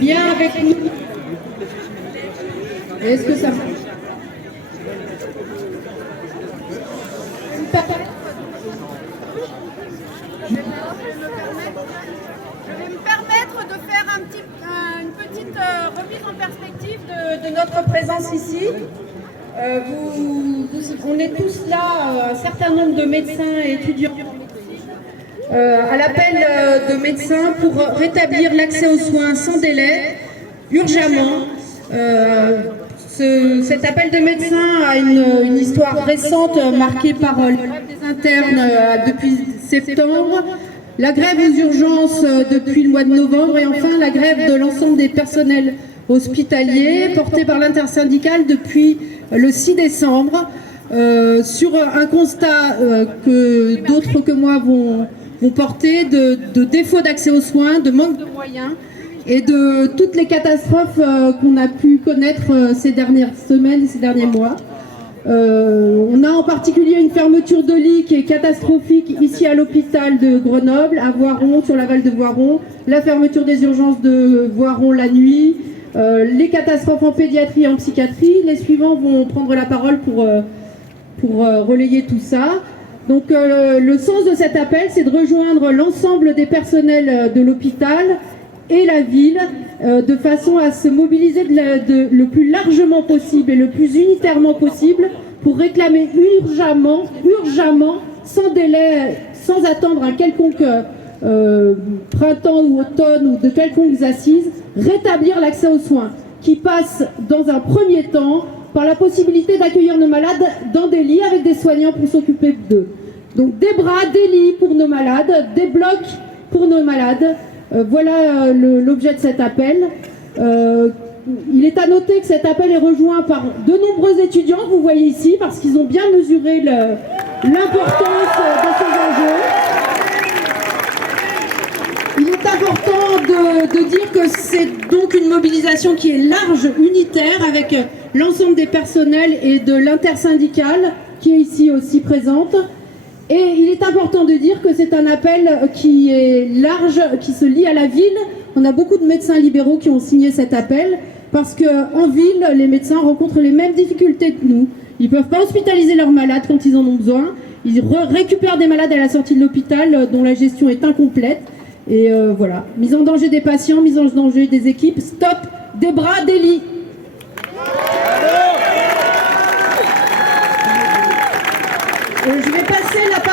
bien avec nous. Est-ce que ça marche? Je vais me permettre de faire une petite remise en perspective de notre présence ici. On est tous là, un certain nombre de médecins et étudiants à l'appel de médecins pour rétablir l'accès aux soins sans délai, urgemment. Cet appel de médecins a une histoire récente marquée par la grève des internes depuis septembre, la grève aux urgences depuis le mois de novembre et enfin la grève de l'ensemble des personnels hospitaliers portée par l'intersyndicale depuis le 6 décembre sur un constat que d'autres que moi vont porter de défaut d'accès aux soins, de manque de moyens et de toutes les catastrophes qu'on a pu connaître ces dernières semaines et ces derniers mois. On a en particulier une fermeture de lits qui est catastrophique ici à l'hôpital de Grenoble, à Voiron, sur la Val de Voiron, la fermeture des urgences de Voiron la nuit, les catastrophes en pédiatrie et en psychiatrie. Les suivants vont prendre la parole pour relayer tout ça. Donc le sens de cet appel, c'est de rejoindre l'ensemble des personnels de l'hôpital et la ville de façon à se mobiliser le plus largement possible et le plus unitairement possible pour réclamer urgemment, sans délai, sans attendre un quelconque printemps ou automne ou de quelconques assises, rétablir l'accès aux soins qui passe dans un premier temps par la possibilité d'accueillir nos malades dans des lits avec des soignants pour s'occuper d'eux. Donc des bras, des lits pour nos malades, des blocs pour nos malades. Voilà l'objet de cet appel. Il est à noter que cet appel est rejoint par de nombreux étudiants que vous voyez ici, parce qu'ils ont bien mesuré l'importance de ces enjeux. Il est important de dire que c'est donc une mobilisation qui est large, unitaire, avec l'ensemble des personnels et de l'intersyndicale qui est ici aussi présente. Et il est important de dire que c'est un appel qui est large, qui se lie à la ville. On a beaucoup de médecins libéraux qui ont signé cet appel parce qu'en ville, les médecins rencontrent les mêmes difficultés que nous. Ils ne peuvent pas hospitaliser leurs malades quand ils en ont besoin. Ils récupèrent des malades à la sortie de l'hôpital dont la gestion est incomplète. Et voilà, mise en danger des patients, mise en danger des équipes. Stop des bras, des lits. Je vais passer la parole.